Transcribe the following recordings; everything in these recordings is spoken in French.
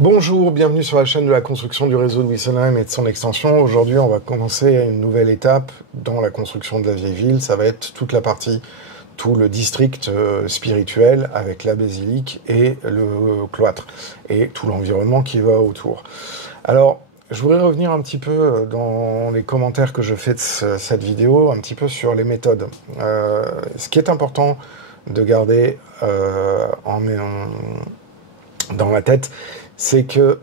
Bonjour, bienvenue sur la chaîne de la construction du réseau de Wessenheim et de son extension. Aujourd'hui, on va commencer une nouvelle étape dans la construction de la vieille ville. Ça va être toute la partie, tout le district spirituel avec la basilique et le cloître et tout l'environnement qui va autour. Alors, je voudrais revenir un petit peu dans les commentaires que je fais de cette vidéo, un petit peu sur les méthodes. Ce qui est important de garder dans la tête, c'est que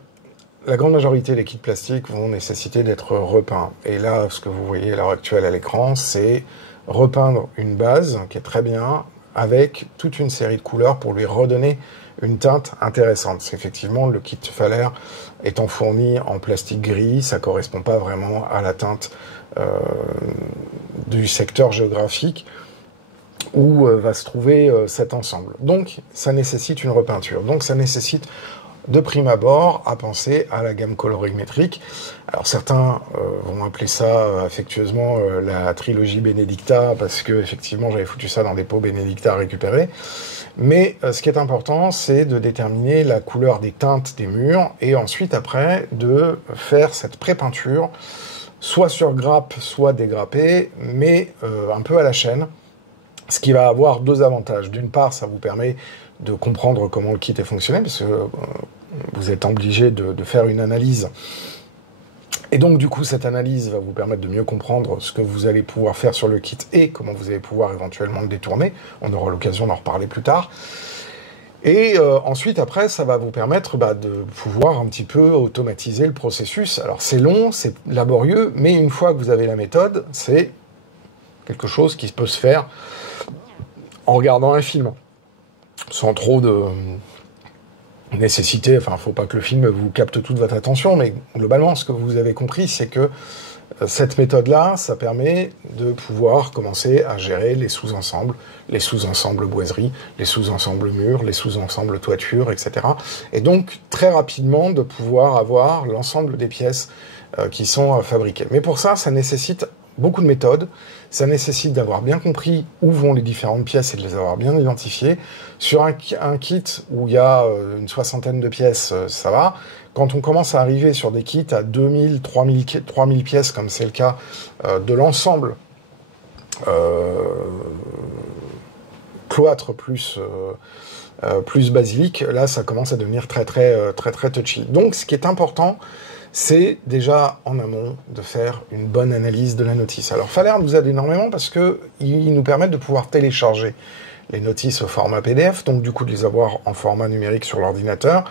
la grande majorité des kits plastiques vont nécessiter d'être repeints. Et là, ce que vous voyez à l'heure actuelle à l'écran, c'est repeindre une base qui est très bien, avec toute une série de couleurs pour lui redonner une teinte intéressante. Parce qu'effectivement, le kit Faller étant fourni en plastique gris, ça ne correspond pas vraiment à la teinte du secteur géographique où va se trouver cet ensemble. Donc, ça nécessite une repeinture. Donc, ça nécessite de prime abord à penser à la gamme colorimétrique. Alors certains vont appeler ça affectueusement la trilogie Benedicta, parce que effectivement j'avais foutu ça dans des pots Benedicta à récupérer. Mais ce qui est important, c'est de déterminer la couleur des teintes des murs, et ensuite après de faire cette pré-peinture, soit sur grappe, soit dégrappée, mais un peu à la chaîne. Ce qui va avoir deux avantages. D'une part, ça vous permet de comprendre comment le kit est fonctionné, parce que vous êtes obligé de faire une analyse. Et donc, du coup, cette analyse va vous permettre de mieux comprendre ce que vous allez pouvoir faire sur le kit et comment vous allez pouvoir éventuellement le détourner. On aura l'occasion d'en reparler plus tard. Et ensuite, après, ça va vous permettre de pouvoir un petit peu automatiser le processus. Alors, c'est long, c'est laborieux, mais une fois que vous avez la méthode, c'est quelque chose qui peut se faire en regardant un film, sans trop de nécessité. Enfin, il ne faut pas que le film vous capte toute votre attention, mais globalement, ce que vous avez compris, c'est que cette méthode-là, ça permet de pouvoir commencer à gérer les sous-ensembles boiseries, les sous-ensembles murs, les sous-ensembles toitures, etc. Et donc, très rapidement, de pouvoir avoir l'ensemble des pièces qui sont fabriquées. Mais pour ça, ça nécessite beaucoup de méthodes, ça nécessite d'avoir bien compris où vont les différentes pièces et de les avoir bien identifiées. Sur un kit où il y a une soixantaine de pièces, ça va. Quand on commence à arriver sur des kits à 2000, 3000 pièces, comme c'est le cas de l'ensemble cloître plus basilique, là ça commence à devenir très touchy. Donc ce qui est important, c'est déjà en amont de faire une bonne analyse de la notice. Alors Faller nous aide énormément parce qu'il nous permet de pouvoir télécharger les notices au format PDF, donc du coup de les avoir en format numérique sur l'ordinateur.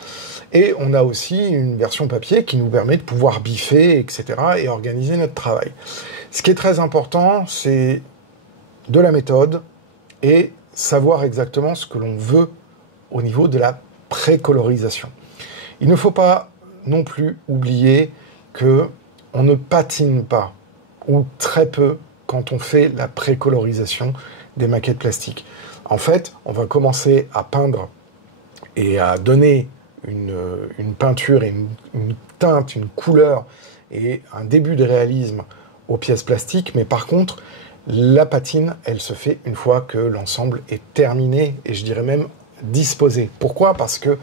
Et on a aussi une version papier qui nous permet de pouvoir biffer, etc. et organiser notre travail. Ce qui est très important, c'est de la méthode et savoir exactement ce que l'on veut au niveau de la précolorisation. Il ne faut pas non plus oublier que on ne patine pas, ou très peu, quand on fait la précolorisation des maquettes plastiques. En fait, on va commencer à peindre et à donner une peinture et une teinte, une couleur et un début de réalisme aux pièces plastiques, mais par contre, la patine, elle se fait une fois que l'ensemble est terminé, et je dirais même disposé. Pourquoi ? Parce que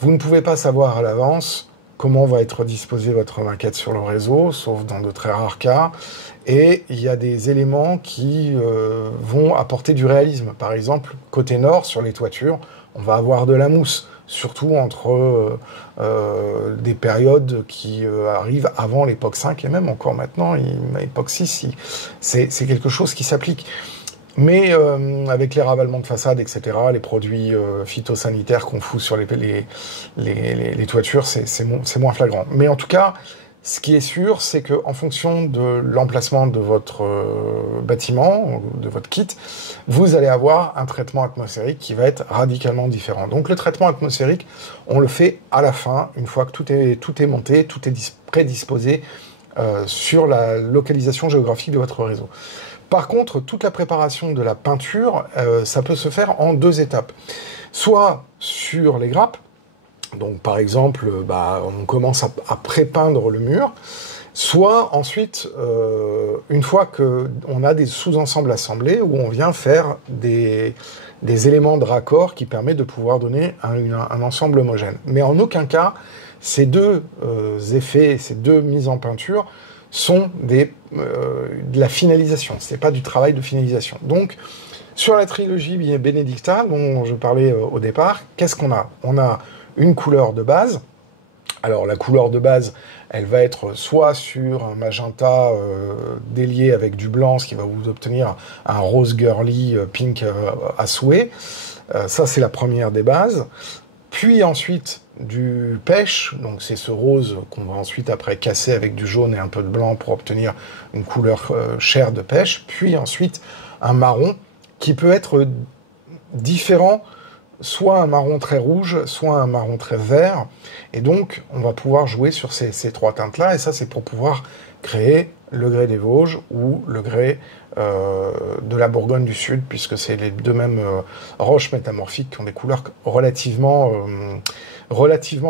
vous ne pouvez pas savoir à l'avance comment va être disposée votre maquette sur le réseau, sauf dans de très rares cas. Et il y a des éléments qui vont apporter du réalisme. Par exemple, côté nord, sur les toitures, on va avoir de la mousse, surtout entre des périodes qui arrivent avant l'époque 5, et même encore maintenant, l'époque 6, c'est quelque chose qui s'applique. Mais avec les ravalements de façade, etc., les produits phytosanitaires qu'on fout sur les toitures, c'est moins flagrant. Mais en tout cas, ce qui est sûr, c'est qu'en fonction de l'emplacement de votre bâtiment, de votre kit, vous allez avoir un traitement atmosphérique qui va être radicalement différent. Donc le traitement atmosphérique, on le fait à la fin, une fois que tout est monté, tout est prédisposé sur la localisation géographique de votre réseau. Par contre, toute la préparation de la peinture, ça peut se faire en deux étapes. Soit sur les grappes, donc par exemple, on commence à pré-peindre le mur, soit ensuite, une fois qu'on a des sous-ensembles assemblés, où on vient faire des éléments de raccord qui permettent de pouvoir donner un ensemble homogène. Mais en aucun cas, Ces deux effets, ces deux mises en peinture sont de la finalisation. Ce n'est pas du travail de finalisation. Donc, sur la trilogie Benedicta, dont je parlais au départ, qu'est-ce qu'on a? On a une couleur de base. Alors, la couleur de base, elle va être soit sur un magenta délié avec du blanc, ce qui va vous obtenir un rose girly pink à souhait. Ça, c'est la première des bases. Puis ensuite, du pêche, donc c'est ce rose qu'on va ensuite après casser avec du jaune et un peu de blanc pour obtenir une couleur chair de pêche. Puis ensuite, un marron qui peut être différent, soit un marron très rouge, soit un marron très vert. Et donc, on va pouvoir jouer sur ces trois teintes-là. Et ça, c'est pour pouvoir créer le grès des Vosges ou le grès de la Bourgogne du Sud, puisque c'est les deux mêmes roches métamorphiques qui ont des couleurs relativement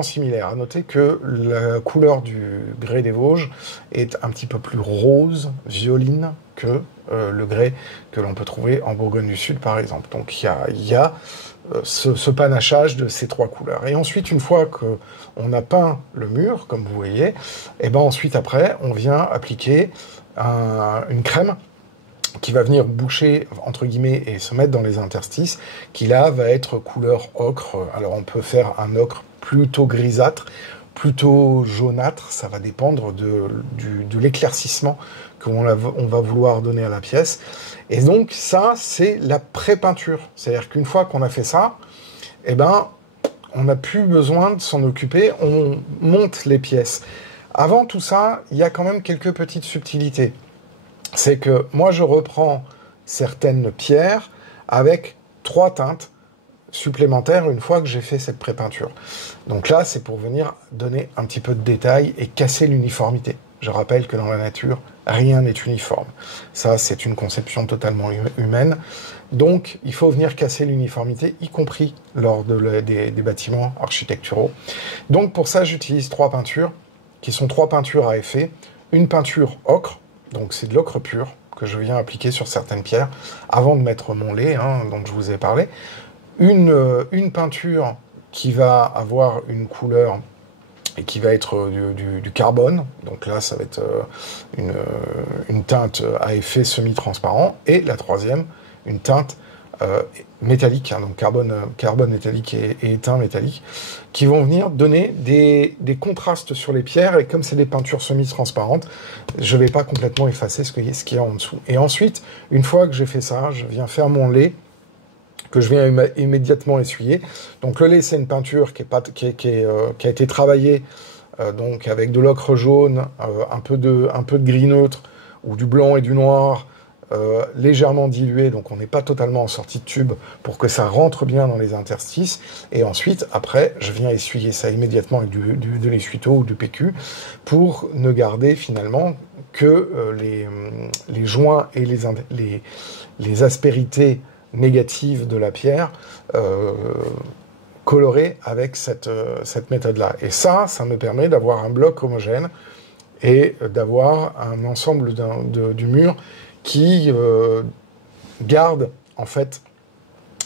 similaires. À noter que la couleur du grès des Vosges est un petit peu plus rose, violine, que le grès que l'on peut trouver en Bourgogne du Sud, par exemple. Donc il y a ce panachage de ces trois couleurs. Et ensuite, une fois qu'on a peint le mur, comme vous voyez, et ben ensuite, après, on vient appliquer une crème qui va venir boucher, entre guillemets, et se mettre dans les interstices, qui là va être couleur ocre. Alors on peut faire un ocre plutôt grisâtre, plutôt jaunâtre, ça va dépendre de l'éclaircissement qu'on va vouloir donner à la pièce. Et donc ça, c'est la pré-peinture. C'est-à-dire qu'une fois qu'on a fait ça, eh ben, on n'a plus besoin de s'en occuper, on monte les pièces. Avant tout ça, il y a quand même quelques petites subtilités. C'est que moi, je reprends certaines pierres avec 3 teintes supplémentaires une fois que j'ai fait cette pré-peinture. Donc là, c'est pour venir donner un petit peu de détail et casser l'uniformité. Je rappelle que dans la nature, rien n'est uniforme. Ça, c'est une conception totalement humaine. Donc, il faut venir casser l'uniformité, y compris lors des bâtiments architecturaux. Donc, pour ça, j'utilise 3 peintures, qui sont 3 peintures à effet. Une peinture ocre, donc c'est de l'ocre pur, que je viens appliquer sur certaines pierres, avant de mettre mon lait, dont je vous ai parlé. Une peinture qui va avoir une couleur et qui va être du carbone. Donc là, ça va être une teinte à effet semi-transparent. Et la troisième, une teinte métallique, donc carbone métallique et étain métallique, qui vont venir donner des contrastes sur les pierres. Et comme c'est des peintures semi-transparentes, je ne vais pas complètement effacer ce qu'il y a en dessous. Et ensuite, une fois que j'ai fait ça, je viens faire mon lait, que je viens immédiatement essuyer. Donc le lait, c'est une peinture qui a été travaillée donc avec de l'ocre jaune, un peu de gris neutre, ou du blanc et du noir, légèrement dilué, donc on n'est pas totalement en sortie de tube, pour que ça rentre bien dans les interstices. Et ensuite, après, je viens essuyer ça immédiatement avec de l'essuie-tout ou du PQ, pour ne garder finalement que les joints et les aspérités négatives de la pierre colorée avec cette méthode-là. Et ça me permet d'avoir un bloc homogène et d'avoir un ensemble du mur qui garde en fait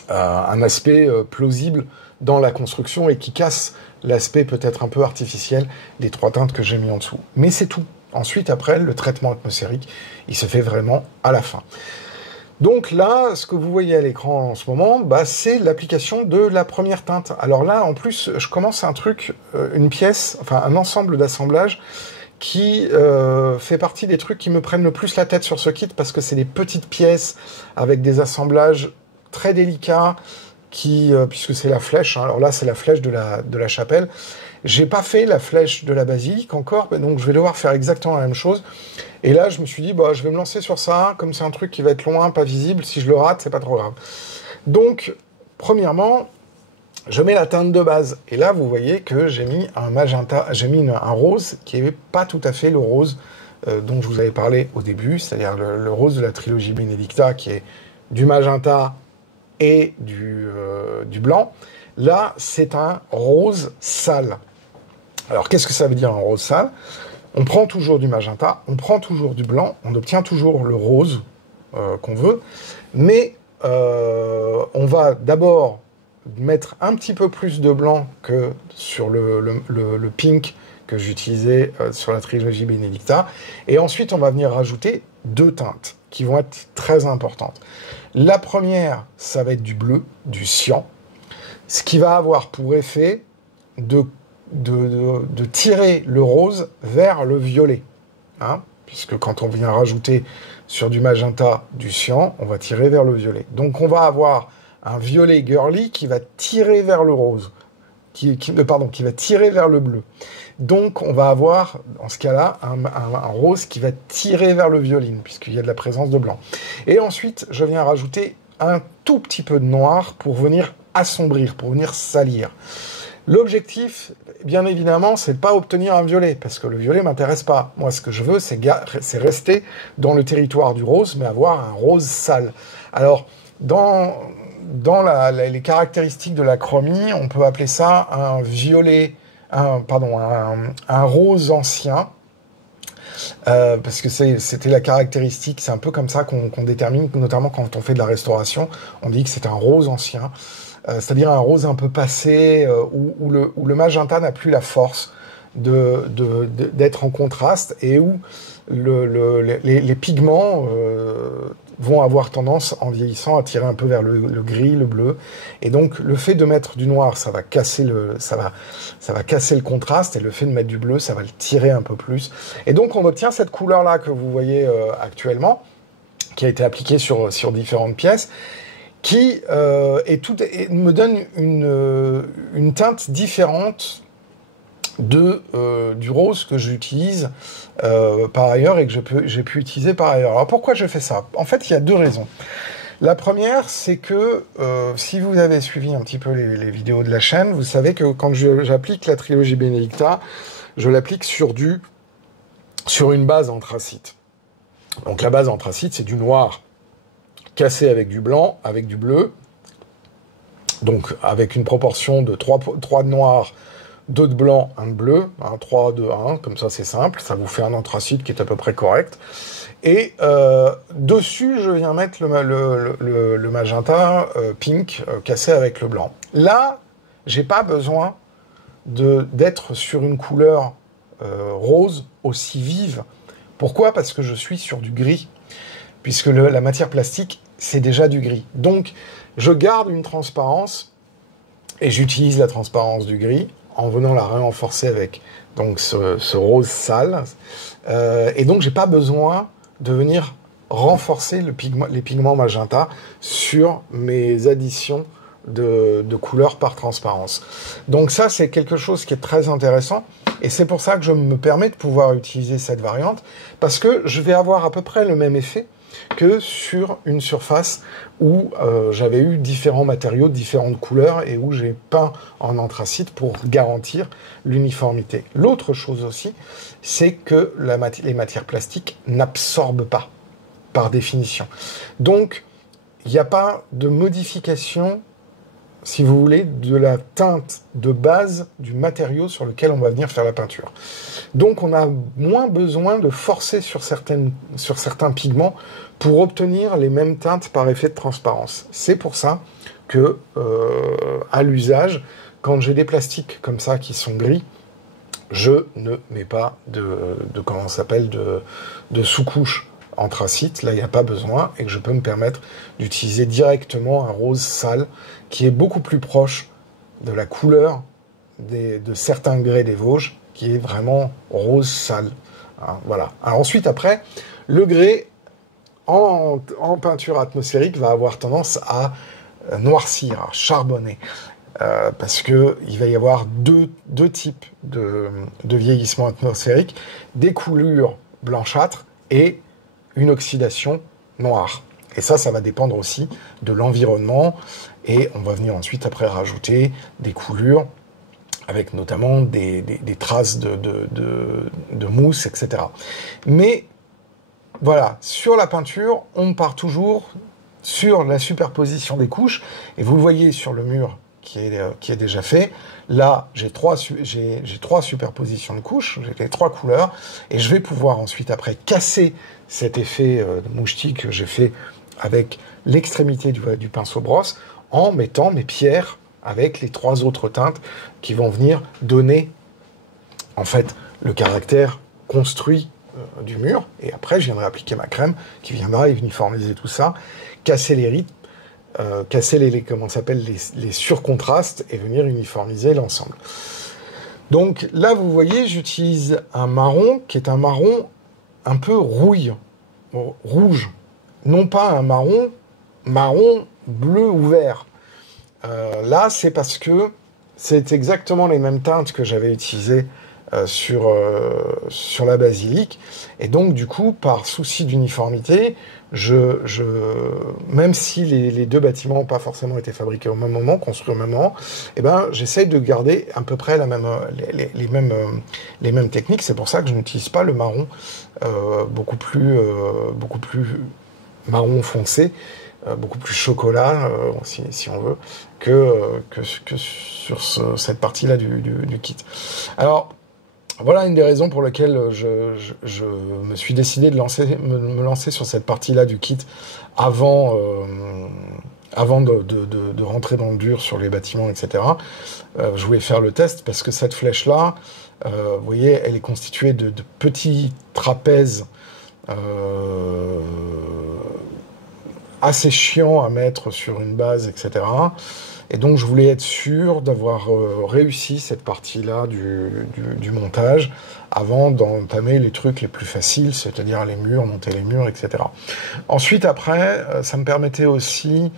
un aspect plausible dans la construction et qui casse l'aspect peut-être un peu artificiel des 3 teintes que j'ai mis en dessous. Mais c'est tout. Ensuite, après, le traitement atmosphérique, il se fait vraiment à la fin. Donc là, ce que vous voyez à l'écran en ce moment, c'est l'application de la première teinte. Alors là, en plus, je commence un truc, une pièce, enfin un ensemble d'assemblages qui fait partie des trucs qui me prennent le plus la tête sur ce kit, parce que c'est des petites pièces avec des assemblages très délicats, puisque c'est la flèche, alors là c'est la flèche de la chapelle. J'ai pas fait la flèche de la basilique encore, donc je vais devoir faire exactement la même chose. Et là, je me suis dit, je vais me lancer sur ça, comme c'est un truc qui va être loin, pas visible, si je le rate, c'est pas trop grave. Donc, premièrement, je mets la teinte de base. Et là, vous voyez que j'ai mis un magenta, un rose qui est pas tout à fait le rose dont je vous avais parlé au début, c'est-à-dire le rose de la trilogie Benedicta, qui est du magenta et du blanc. Là, c'est un rose sale. Alors, qu'est-ce que ça veut dire un rose sale? On prend toujours du magenta, on prend toujours du blanc, on obtient toujours le rose qu'on veut, mais on va d'abord mettre un petit peu plus de blanc que sur le pink que j'utilisais sur la trilogie Benedicta. Et ensuite, on va venir rajouter 2 teintes qui vont être très importantes. La première, ça va être du bleu, du cyan, ce qui va avoir pour effet de tirer le rose vers le violet. Hein, puisque quand on vient rajouter sur du magenta du cyan, on va tirer vers le violet. Donc on va avoir un violet girly qui va tirer vers le rose, qui va tirer vers le bleu. Donc on va avoir, en ce cas-là, un rose qui va tirer vers le violine, puisqu'il y a de la présence de blanc. Et ensuite, je viens rajouter un tout petit peu de noir pour venir assombrir, pour venir salir. L'objectif, bien évidemment, c'est de pas obtenir un violet, parce que le violet m'intéresse pas. Moi, ce que je veux, c'est rester dans le territoire du rose, mais avoir un rose sale. Alors, dans les caractéristiques de la chromie, on peut appeler ça un violet, un rose ancien, parce que c'était la caractéristique, c'est un peu comme ça qu'on détermine, notamment quand on fait de la restauration, on dit que c'est un rose ancien, c'est-à-dire un rose un peu passé, où le magenta n'a plus la force d'être en contraste, et où les pigments vont avoir tendance, en vieillissant, à tirer un peu vers le gris, le bleu. Et donc, le fait de mettre du noir, ça va casser le contraste, et le fait de mettre du bleu, ça va le tirer un peu plus. Et donc, on obtient cette couleur-là que vous voyez actuellement, qui a été appliquée sur différentes pièces, qui me donne une teinte différente du rose que j'utilise par ailleurs et que j'ai pu utiliser par ailleurs. Alors pourquoi je fais ça? En fait, il y a 2 raisons. La première, c'est que si vous avez suivi un petit peu les vidéos de la chaîne, vous savez que quand j'applique la trilogie Benedicta, je l'applique sur une base anthracite. Donc la base anthracite, c'est du noir cassé avec du blanc, avec du bleu, donc avec une proportion de 3 de noir, 2 de blanc, 1 de bleu, 3, 2, 1, comme ça c'est simple, ça vous fait un anthracite qui est à peu près correct. Et dessus, je viens mettre le magenta pink cassé avec le blanc. Là, j'ai pas besoin d'être sur une couleur rose aussi vive. Pourquoi? Parce que je suis sur du gris, puisque la matière plastique, c'est déjà du gris. Donc, je garde une transparence, et j'utilise la transparence du gris, en venant la renforcer avec donc ce rose sale. Et donc, j'ai pas besoin de venir renforcer les pigments magenta sur mes additions de couleurs par transparence. Donc ça, c'est quelque chose qui est très intéressant, et c'est pour ça que je me permets de pouvoir utiliser cette variante, parce que je vais avoir à peu près le même effet que sur une surface où j'avais eu différents matériaux, différentes couleurs, et où j'ai peint en anthracite pour garantir l'uniformité. L'autre chose aussi, c'est que les matières plastiques n'absorbent pas, par définition. Donc, il n'y a pas de modification, si vous voulez, de la teinte de base du matériau sur lequel on va venir faire la peinture. Donc on a moins besoin de forcer sur certains pigments pour obtenir les mêmes teintes par effet de transparence. C'est pour ça que, à l'usage, quand j'ai des plastiques comme ça qui sont gris, je ne mets pas de sous-couche anthracite, là il n'y a pas besoin, et que je peux me permettre d'utiliser directement un rose sale qui est beaucoup plus proche de la couleur de certains grès des Vosges, qui est vraiment rose sale. Hein, voilà. Alors ensuite, après, le grès en peinture atmosphérique va avoir tendance à noircir, à charbonner, parce que il va y avoir deux types de vieillissement atmosphérique, des coulures blanchâtres et une oxydation noire. Et ça va dépendre aussi de l'environnement, et on va venir ensuite après rajouter des coulures avec notamment des traces de mousse, etc. Mais voilà, sur la peinture, on part toujours sur la superposition des couches, et vous le voyez sur le mur qui est déjà fait. Là, j'ai trois superpositions de couches, j'ai les 3 couleurs, et je vais pouvoir ensuite après casser cet effet de mouchetis que j'ai fait avec l'extrémité du pinceau brosse en mettant mes pierres avec les 3 autres teintes qui vont venir donner, en fait, le caractère construit du mur. Et après, je viendrai appliquer ma crème qui viendra uniformiser tout ça, casser les rythmes, casser comment ça s'appelle, les surcontrastes et venir uniformiser l'ensemble. Donc là, vous voyez, j'utilise un marron qui est un marron un peu rouge. Non pas un marron bleu ou vert. Là, c'est parce que c'est exactement les mêmes teintes que j'avais utilisées sur la basilique. Et donc, du coup, par souci d'uniformité, même si les 2 bâtiments n'ont pas forcément été fabriqués au même moment, construits au même moment, eh ben, j'essaie de garder à peu près les mêmes techniques. C'est pour ça que je n'utilise pas le marron beaucoup plus marron foncé, beaucoup plus chocolat, si on veut, que sur cette partie-là du kit. Alors, voilà une des raisons pour lesquelles je me suis décidé de me lancer sur cette partie-là du kit avant de rentrer dans le dur sur les bâtiments, etc. Je voulais faire le test parce que cette flèche-là, vous voyez, elle est constituée de petits trapèzes assez chiants à mettre sur une base, etc. Et donc, je voulais être sûr d'avoir réussi cette partie-là du montage avant d'entamer les trucs les plus faciles, c'est-à-dire les murs, monter les murs, etc. Ensuite, après, ça me permettait aussi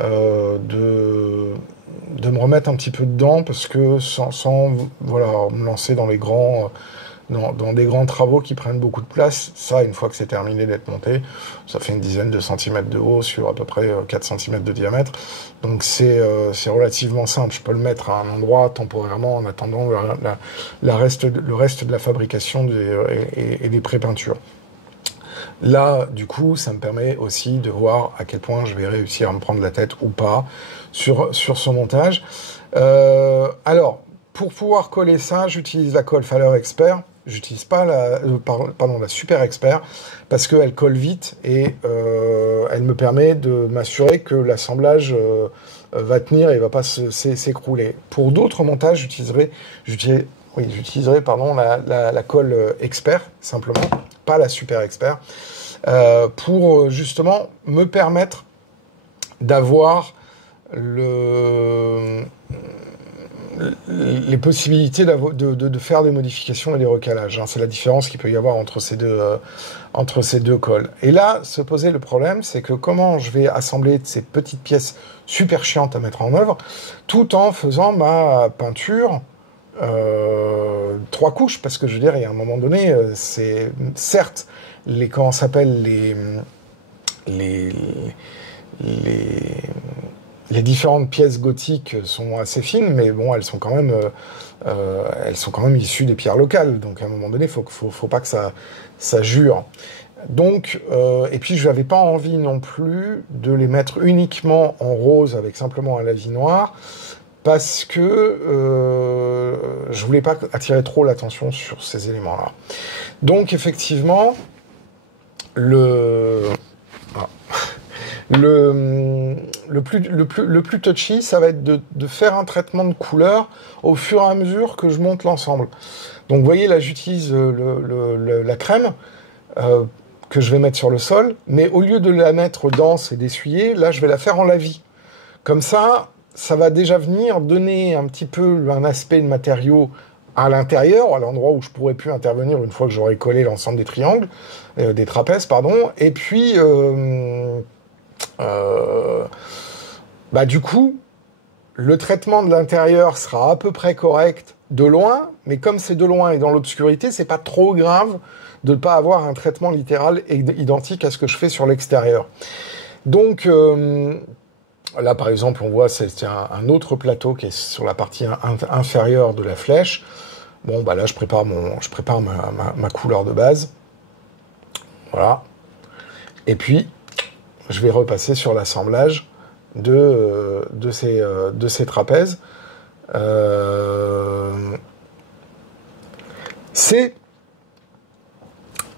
de me remettre un petit peu dedans, parce que sans me lancer dans dans des grands travaux qui prennent beaucoup de place, ça, une fois que c'est terminé d'être monté, ça fait une dizaine de centimètres de haut sur à peu près 4 cm de diamètre. Donc c'est relativement simple. Je peux le mettre à un endroit temporairement en attendant le reste de la fabrication et des pré-peintures. Là, du coup, ça me permet aussi de voir à quel point je vais réussir à me prendre la tête ou pas sur ce montage. Alors, pour pouvoir coller ça, j'utilise la colle Faller Expert. J'utilise pas la Super Expert parce qu'elle colle vite et elle me permet de m'assurer que l'assemblage va tenir et va pas s'écrouler. Pour d'autres montages, j'utiliserai la colle Expert, simplement, pas la Super Expert, pour justement me permettre d'avoir les possibilités de faire des modifications et des recalages. C'est la différence qu'il peut y avoir entre ces deux colles. Et là, se posait le problème, c'est que comment je vais assembler ces petites pièces super chiantes à mettre en œuvre, tout en faisant ma peinture 3 couches, parce que je veux dire, il y a un moment donné, c'est certes comment s'appelle les différentes pièces gothiques sont assez fines, mais bon, elles sont quand même issues des pierres locales. Donc à un moment donné, faut pas que ça jure. Donc, et puis je n'avais pas envie non plus de les mettre uniquement en rose avec simplement un lavis noir, parce que je voulais pas attirer trop l'attention sur ces éléments-là. Donc effectivement, le plus touchy, ça va être de faire un traitement de couleur au fur et à mesure que je monte l'ensemble. Donc vous voyez, là j'utilise la crème que je vais mettre sur le sol, mais au lieu de la mettre dense et d'essuyer, là je vais la faire en lavis. Comme ça va déjà venir donner un petit peu un aspect de matériau à l'intérieur, à l'endroit où je pourrais plus intervenir une fois que j'aurai collé l'ensemble des triangles, des trapèzes, pardon, et puis du coup, le traitement de l'intérieur sera à peu près correct de loin, mais comme c'est de loin et dans l'obscurité, c'est pas trop grave de ne pas avoir un traitement littéral identique à ce que je fais sur l'extérieur. Donc là, par exemple, on voit c'est un autre plateau qui est sur la partie inférieure de la flèche. Bon, là, je prépare ma couleur de base. Voilà. Et puis, je vais repasser sur l'assemblage de ces trapèzes. C'est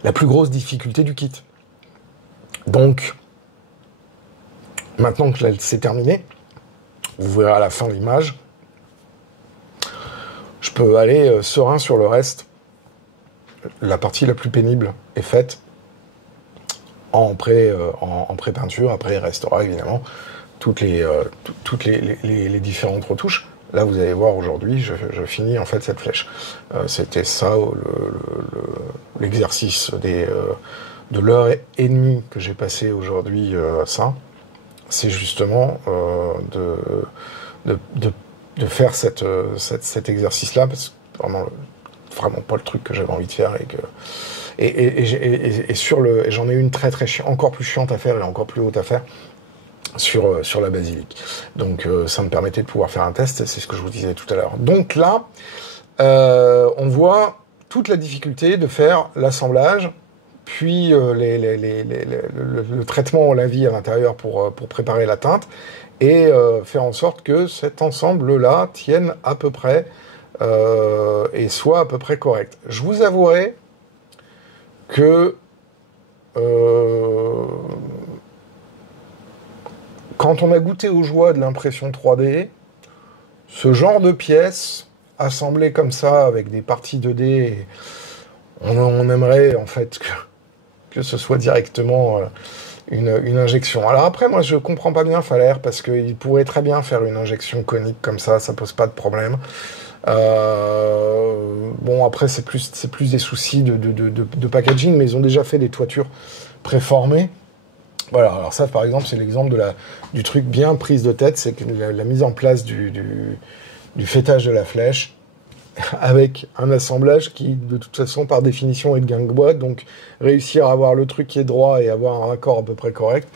la plus grosse difficulté du kit. Donc, maintenant que c'est terminé, vous verrez à la fin de l'image, je peux aller serein sur le reste. La partie la plus pénible est faite en pré-peinture. Après, il restera évidemment toutes les différentes retouches. Là, vous allez voir, aujourd'hui, je finis en fait cette flèche. C'était ça, l'exercice de l'heure et demie que j'ai passé aujourd'hui à ça. C'est justement de faire cet exercice-là, parce que vraiment pas le truc que j'avais envie de faire. Et j'en ai une très encore plus chiante à faire et encore plus haute à faire sur la basilique. Donc ça me permettait de pouvoir faire un test, c'est ce que je vous disais tout à l'heure. Donc là, on voit toute la difficulté de faire l'assemblage, puis le traitement au lavis à l'intérieur pour préparer la teinte, et faire en sorte que cet ensemble-là tienne à peu près et soit à peu près correct. Je vous avouerai que quand on a goûté aux joies de l'impression 3D, ce genre de pièces assemblées comme ça avec des parties 2D, on aimerait en fait que ce soit directement une injection. Alors après, moi je comprends pas bien Faller, parce qu'il pourrait très bien faire une injection conique comme ça pose pas de problème. Bon, après c'est plus des soucis de packaging, mais ils ont déjà fait des toitures préformées. Voilà, alors ça par exemple c'est l'exemple du truc bien prise de tête, c'est que la mise en place du fêtage de la flèche avec un assemblage qui de toute façon par définition est de guingues-bois, donc réussir à avoir le truc qui est droit et avoir un raccord à peu près correct,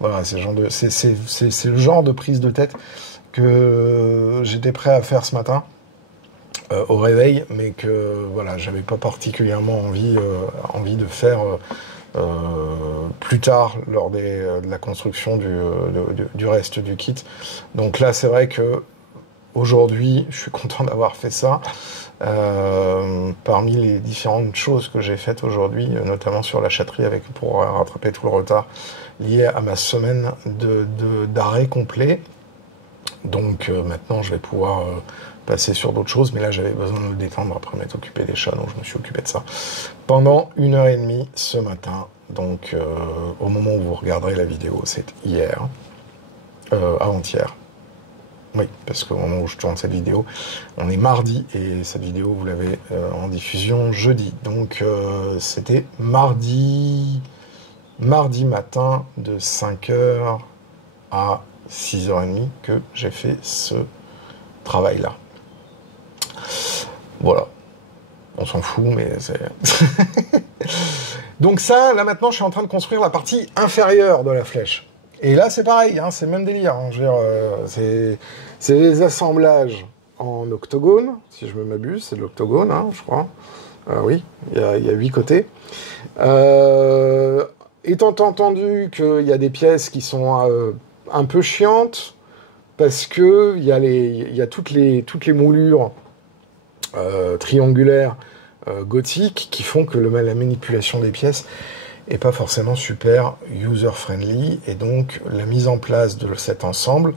voilà, c'est le genre de prise de tête que j'étais prêt à faire ce matin au réveil, mais que voilà, j'avais pas particulièrement envie de faire plus tard lors de la construction du reste du kit. Donc là, c'est vrai que aujourd'hui, je suis content d'avoir fait ça. Parmi les différentes choses que j'ai faites aujourd'hui, notamment sur la chatterie pour rattraper tout le retard lié à ma semaine d'arrêt complet. Donc maintenant, je vais pouvoir passer sur d'autres choses, mais là, j'avais besoin de me détendre après m'être occupé des chats, donc je me suis occupé de ça pendant 1h30 ce matin. Donc au moment où vous regarderez la vidéo, c'est hier, avant-hier. Oui, parce qu'au moment où je tourne cette vidéo, on est mardi, et cette vidéo, vous l'avez en diffusion jeudi. Donc, c'était mardi matin de 5h à 6h30 que j'ai fait ce travail-là. Voilà. On s'en fout, mais c'est... Donc ça, là maintenant, je suis en train de construire la partie inférieure de la flèche. Et là, c'est pareil, hein, c'est le même délire. Hein, je veux dire, c'est des assemblages en octogone, si je me m'abuse, c'est de l'octogone, hein, je crois. Oui, il y a 8 côtés. Étant entendu qu'il y a des pièces qui sont un peu chiantes, parce que il y a toutes les moulures triangulaires gothiques qui font que la manipulation des pièces et pas forcément super user-friendly, et donc la mise en place de cet ensemble,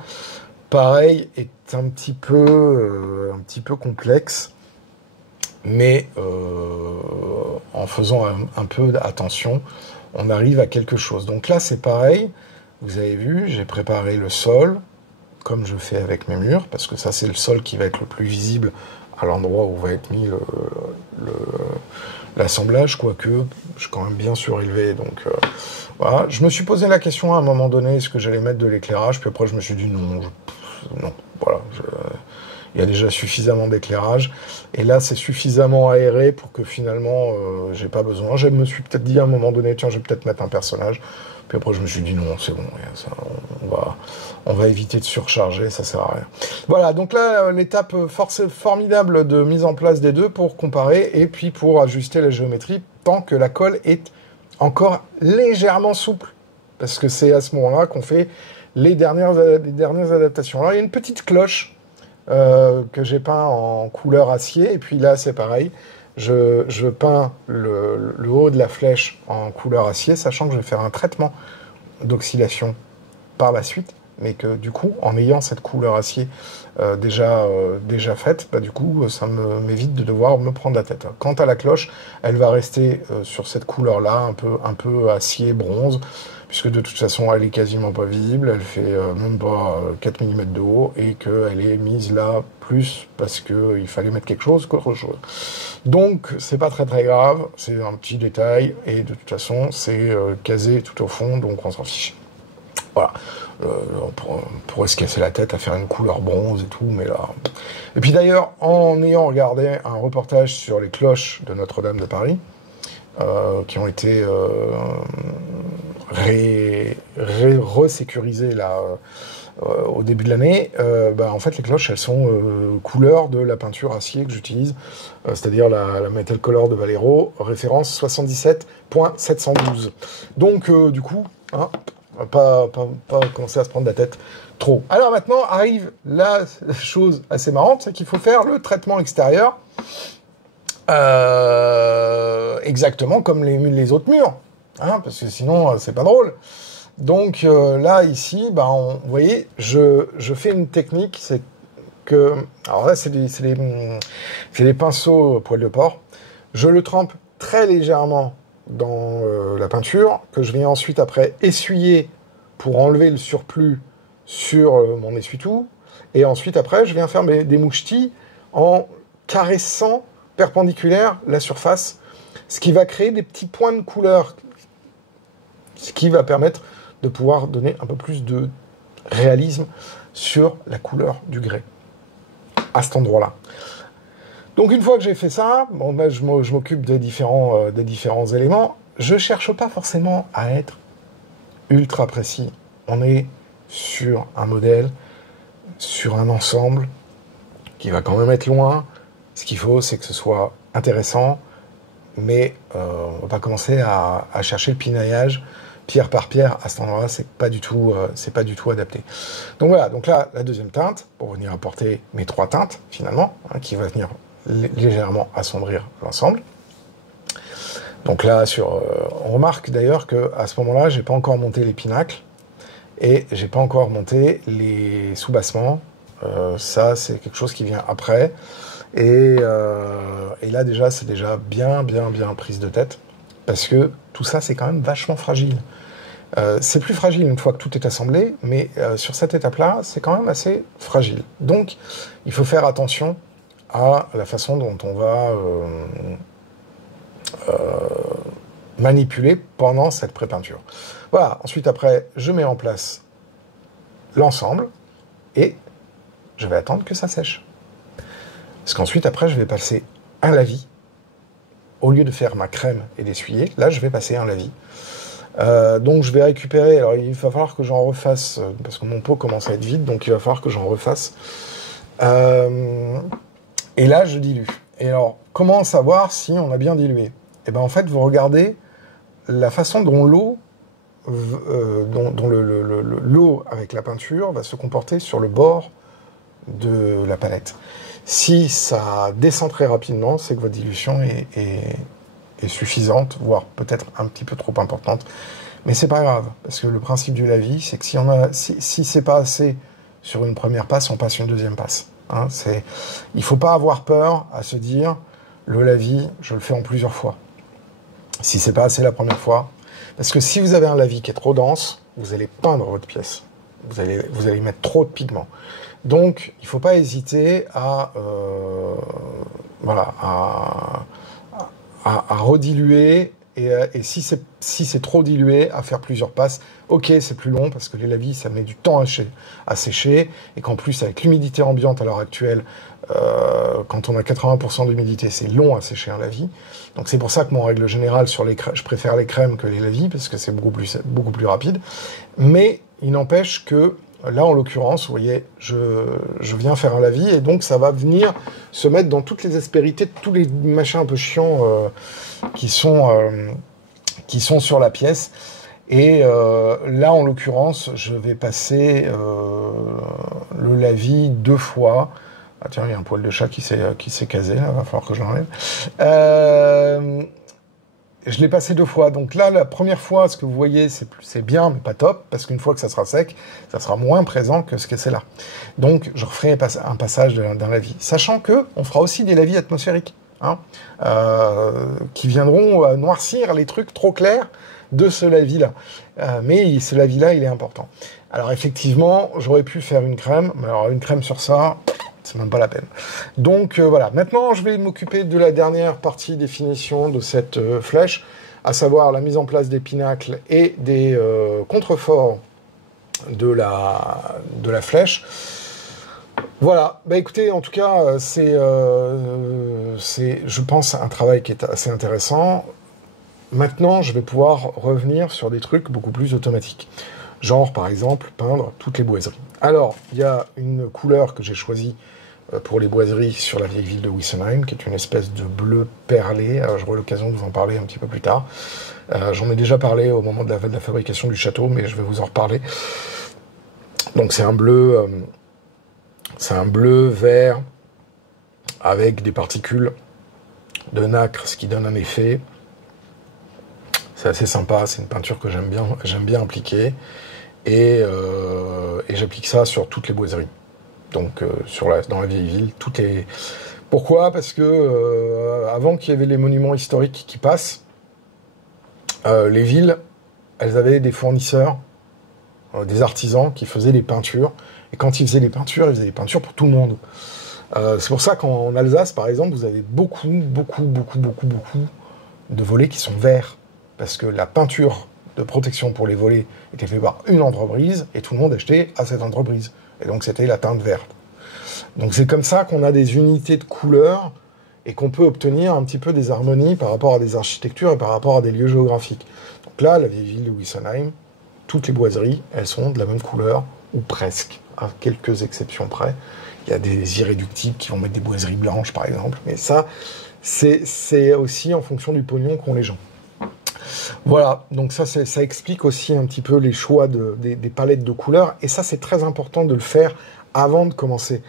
pareil, est un petit peu complexe, mais en faisant un peu attention, on arrive à quelque chose. Donc là, c'est pareil, vous avez vu, j'ai préparé le sol, comme je fais avec mes murs, parce que ça, c'est le sol qui va être le plus visible à l'endroit où va être mis l'assemblage, quoique je suis quand même bien surélevé, donc voilà. Je me suis posé la question à un moment donné, est-ce que j'allais mettre de l'éclairage, puis après je me suis dit non, voilà, il y a déjà suffisamment d'éclairage, et là c'est suffisamment aéré pour que finalement j'ai pas besoin. Je me suis peut-être dit à un moment donné, tiens, je vais peut-être mettre un personnage, puis après je me suis dit non, c'est bon, ça, on va éviter de surcharger, ça sert à rien. Voilà, donc là, l'étape formidable de mise en place des deux pour comparer, et puis pour ajuster la géométrie, tant que la colle est encore légèrement souple, parce que c'est à ce moment-là qu'on fait les dernières adaptations. Alors, il y a une petite cloche que j'ai peint en couleur acier, et puis là, c'est pareil, je peins le haut de la flèche en couleur acier, sachant que je vais faire un traitement d'oxydation par la suite, mais que du coup, en ayant cette couleur acier déjà faite, bah, du coup, ça m'évite de devoir me prendre la tête. Quant à la cloche, elle va rester sur cette couleur-là, un peu acier, bronze, puisque de toute façon, elle est quasiment pas visible, elle fait même pas 4 mm de haut, et qu'elle est mise là plus parce qu'il fallait mettre quelque chose qu'autre chose. Donc, c'est pas très très grave, c'est un petit détail, et de toute façon, c'est casé tout au fond, donc on s'en fiche. Voilà. On pourrait se casser la tête à faire une couleur bronze et tout, mais là... Et puis d'ailleurs, en ayant regardé un reportage sur les cloches de Notre-Dame de Paris, qui ont été resécurisées là au début de l'année, en fait les cloches elles sont couleur de la peinture acier que j'utilise, c'est-à-dire la Metal Color de Valero, référence 77.712. Donc du coup, hein, pas commencer à se prendre la tête trop. Alors maintenant arrive la chose assez marrante, c'est qu'il faut faire le traitement extérieur exactement comme les autres murs, hein, parce que sinon c'est pas drôle. Donc là ici, vous voyez, je fais une technique, c'est que, alors là c'est des pinceaux poil de porc, je le trempe très légèrement dans la peinture, que je viens ensuite après essuyer pour enlever le surplus sur mon essuie-tout, et ensuite après je viens faire des mouchetis en caressant perpendiculaire la surface, ce qui va créer des petits points de couleur, ce qui va permettre de pouvoir donner un peu plus de réalisme sur la couleur du grès à cet endroit-là. Donc une fois que j'ai fait ça, je m'occupe des différents éléments. Je cherche pas forcément à être ultra précis. On est sur un modèle, sur un ensemble qui va quand même être loin. Ce qu'il faut, c'est que ce soit intéressant, mais on va pas commencer à chercher le pinaillage pierre par pierre à cet endroit-là, c'est pas du tout adapté. Donc voilà, donc là, la deuxième teinte, pour venir apporter mes trois teintes, finalement, hein, qui va venir légèrement assombrir l'ensemble. Donc là, on remarque d'ailleurs qu'à ce moment-là, j'ai pas encore monté les pinacles, et j'ai pas encore monté les sous-bassements. Ça, c'est quelque chose qui vient après. Et là, déjà, c'est déjà bien prise de tête, parce que tout ça, c'est quand même vachement fragile. C'est plus fragile une fois que tout est assemblé, mais sur cette étape-là, c'est quand même assez fragile. Donc, il faut faire attention à la façon dont on va manipuler pendant cette pré-peinture. Voilà, ensuite, après, je mets en place l'ensemble, et je vais attendre que ça sèche. Parce qu'ensuite, après, je vais passer un lavis. Au lieu de faire ma crème et d'essuyer, là, je vais passer un lavis. Donc, je vais récupérer... Alors, il va falloir que j'en refasse, parce que mon pot commence à être vide, donc il va falloir que j'en refasse. Et là, je dilue. Et alors, comment savoir si on a bien dilué? Eh bien, en fait, vous regardez la façon dont l'eau avec la peinture va se comporter sur le bord de la palette. Si ça descend très rapidement, c'est que votre dilution est suffisante, voire peut-être un petit peu trop importante. Mais c'est pas grave, parce que le principe du lavis, c'est que si c'est pas assez sur une première passe, on passe une deuxième passe. Hein, il faut pas avoir peur à se dire, le lavis, je le fais en plusieurs fois. Si c'est pas assez la première fois, parce que si vous avez un lavis qui est trop dense, vous allez peindre votre pièce. Vous allez mettre trop de pigments. Donc, il ne faut pas hésiter à rediluer, et si c'est trop dilué, à faire plusieurs passes. Ok, c'est plus long, parce que les lavis, ça met du temps à sécher, et qu'en plus, avec l'humidité ambiante à l'heure actuelle, quand on a 80% d'humidité, c'est long à sécher un lavis. Donc c'est pour ça que, en règle générale, je préfère les crèmes que les lavis, parce que c'est beaucoup plus rapide. Mais il n'empêche que, là, en l'occurrence, vous voyez, je viens faire un lavis, et donc ça va venir se mettre dans toutes les aspérités, tous les machins un peu chiants qui sont sur la pièce. Et là, en l'occurrence, je vais passer le lavis 2 fois. Ah tiens, il y a un poil de chat qui s'est casé, là, va falloir que je l'enlève. je l'ai passé 2 fois. Donc là, la première fois, ce que vous voyez, c'est bien, mais pas top, parce qu'une fois que ça sera sec, ça sera moins présent que ce que c'est là. Donc, je referai un passage d'un lavis. Sachant que on fera aussi des lavis atmosphériques, hein, qui viendront noircir les trucs trop clairs de ce lavis-là. Mais ce lavis-là, il est important. Alors, effectivement, j'aurais pu faire une crème, mais alors une crème sur ça... c'est même pas la peine. Donc voilà, maintenant je vais m'occuper de la dernière partie définition de cette flèche, à savoir la mise en place des pinacles et des contreforts de la flèche. Voilà, bah écoutez, en tout cas, c'est, je pense, un travail qui est assez intéressant. Maintenant, je vais pouvoir revenir sur des trucs beaucoup plus automatiques. Genre, par exemple, peindre toutes les boiseries. Alors, il y a une couleur que j'ai choisie pour les boiseries sur la vieille ville de Wissenheim, qui est une espèce de bleu perlé. Alors, j'aurai l'occasion de vous en parler un petit peu plus tard. J'en ai déjà parlé au moment de la fabrication du château, mais je vais vous en reparler. Donc, c'est un bleu vert avec des particules de nacre, ce qui donne un effet. C'est assez sympa, c'est une peinture que j'aime bien appliquer. Et j'applique ça sur toutes les boiseries. Donc dans la vieille ville, tout est... Pourquoi? Parce que avant qu'il y avait les monuments historiques qui passent, les villes, elles avaient des fournisseurs, des artisans qui faisaient les peintures. Et quand ils faisaient les peintures pour tout le monde. C'est pour ça qu'en Alsace, par exemple, vous avez beaucoup de volets qui sont verts. Parce que la peinture de protection pour les volets était faite par une entreprise et tout le monde achetait à cette entreprise. Et donc c'était la teinte verte. Donc c'est comme ça qu'on a des unités de couleurs et qu'on peut obtenir un petit peu des harmonies par rapport à des architectures et par rapport à des lieux géographiques. Donc là, la vieille ville de Wissenheim, toutes les boiseries, elles sont de la même couleur, ou presque, à quelques exceptions près. Il y a des irréductibles qui vont mettre des boiseries blanches, par exemple. Mais ça, c'est aussi en fonction du pognon qu'ont les gens. Voilà, donc ça explique aussi un petit peu les choix des palettes de couleurs, et ça c'est très important de le faire avant de commencer.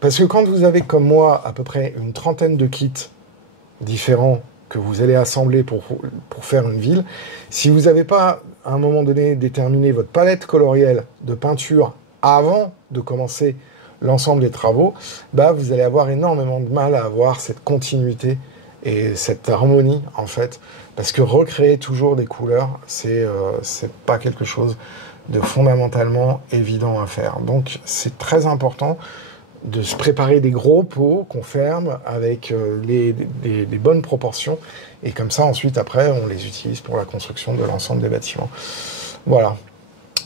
Parce que quand vous avez comme moi à peu près une trentaine de kits différents que vous allez assembler pour faire une ville, si vous n'avez pas à un moment donné déterminé votre palette colorielle de peinture avant de commencer l'ensemble des travaux, bah vous allez avoir énormément de mal à avoir cette continuité et cette harmonie en fait, parce que recréer toujours des couleurs, c'est pas quelque chose de fondamentalement évident à faire. Donc c'est très important de se préparer des gros pots qu'on ferme avec des bonnes proportions, et comme ça ensuite après on les utilise pour la construction de l'ensemble des bâtiments. Voilà.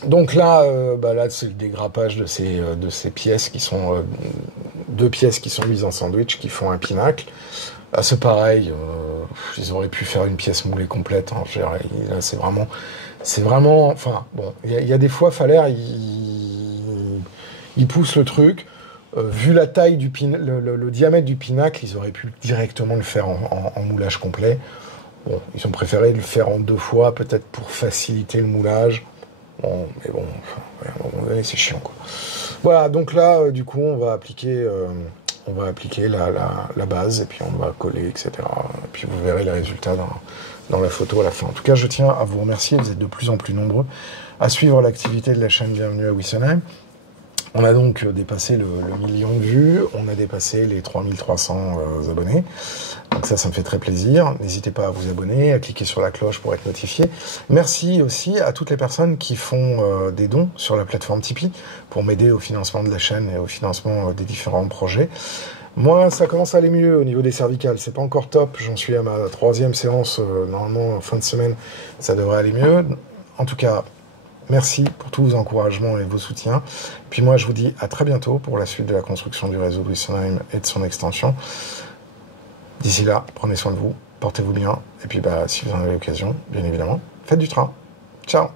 Donc là, là c'est le dégrappage de ces pièces qui sont 2 pièces qui sont mises en sandwich, qui font un pinacle. Là, c'est pareil, ils auraient pu faire une pièce moulée complète. Hein, là, c'est vraiment, enfin, bon, il y a des fois, Faller, il pousse le truc. Vu la taille le diamètre du pinacle, ils auraient pu directement le faire en moulage complet. Bon, ils ont préféré le faire en 2 fois, peut-être pour faciliter le moulage. Bon, mais bon, enfin, à un moment donné, c'est chiant, quoi. Voilà, donc là, du coup, on va appliquer la base, et puis on va coller, etc. Et puis vous verrez les résultats dans la photo à la fin. En tout cas, je tiens à vous remercier, vous êtes de plus en plus nombreux à suivre l'activité de la chaîne Bienvenue à Wissenheim. On a donc dépassé le 1 million de vues, on a dépassé les 3300 abonnés. Donc ça me fait très plaisir. N'hésitez pas à vous abonner, à cliquer sur la cloche pour être notifié. Merci aussi à toutes les personnes qui font des dons sur la plateforme Tipeee pour m'aider au financement de la chaîne et au financement des différents projets. Moi, ça commence à aller mieux au niveau des cervicales. C'est pas encore top, j'en suis à ma 3e séance, normalement en fin de semaine, ça devrait aller mieux. En tout cas, merci pour tous vos encouragements et vos soutiens. Puis moi, je vous dis à très bientôt pour la suite de la construction du réseau de Wissenheim et de son extension. D'ici là, prenez soin de vous, portez-vous bien. Et puis, si vous en avez l'occasion, bien évidemment, faites du train. Ciao!